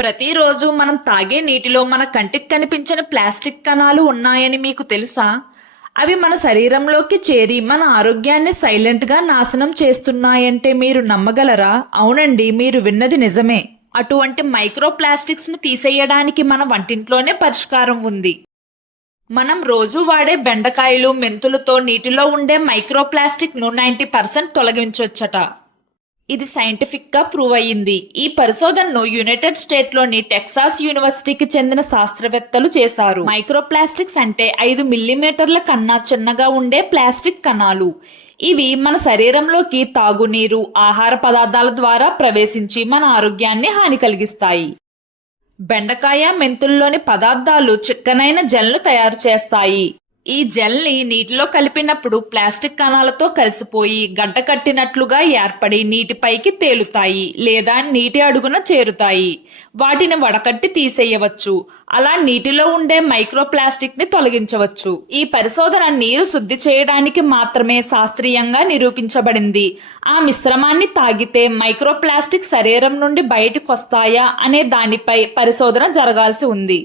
ప్రతిరోజు మనం తాగే నీటిలో మన కంటికి కనిపించని ప్లాస్టిక్ కణాలు ఉన్నాయని మీకు తెలుసా? అవి మన శరీరంలోకి చేరి మన ఆరోగ్యాన్ని సైలెంట్గా నాశనం చేస్తున్నాయంటే మీరు నమ్మగలరా? అవునండి, మీరు విన్నది నిజమే. అటువంటి మైక్రో ప్లాస్టిక్స్ ని తీసేయడానికి మన వంటింట్లోనే పరిష్కారం ఉంది. మనం రోజు వాడే బెండకాయలు, మెంతులతో నీటిలో ఉండే మైక్రో ప్లాస్టిక్ ను 90% తొలగించొచ్చట. ఇది సైంటిఫిక్ గా ప్రూవ్ అయ్యింది. ఈ పరిశోధనను యునైటెడ్ స్టేట్ లోని టెక్సాస్ యూనివర్సిటీకి చెందిన శాస్త్రవేత్తలు చేశారు. మైక్రోప్లాస్టిక్స్ అంటే 5 మిల్లీమీటర్ల కన్నా చిన్నగా ఉండే ప్లాస్టిక్ కణాలు. ఇవి మన శరీరంలోకి తాగునీరు, ఆహార పదార్థాల ద్వారా ప్రవేశించి మన ఆరోగ్యాన్ని హాని కలిగిస్తాయి. బెండకాయ, మెంతుల్లోని పదార్థాలు చిక్కనైన జెల్ను తయారు చేస్తాయి. ఈ జెల్ని నీటిలో కలిపినప్పుడు ప్లాస్టిక్ కణాలతో కలిసిపోయి గడ్డ కట్టినట్లుగా ఏర్పడి నీటిపైకి తేలుతాయి లేదా నీటి అడుగున చేరుతాయి. వాటిని వడకట్టి తీసేయవచ్చు. అలా నీటిలో ఉండే మైక్రో ప్లాస్టిక్ ని తొలగించవచ్చు. ఈ పరిశోధన నీరు శుద్ధి చేయడానికి మాత్రమే శాస్త్రీయంగా నిరూపించబడింది. ఆ మిశ్రమాన్ని తాగితే మైక్రో ప్లాస్టిక్ శరీరం నుండి బయటకొస్తాయా అనే దానిపై పరిశోధన జరగాల్సి ఉంది.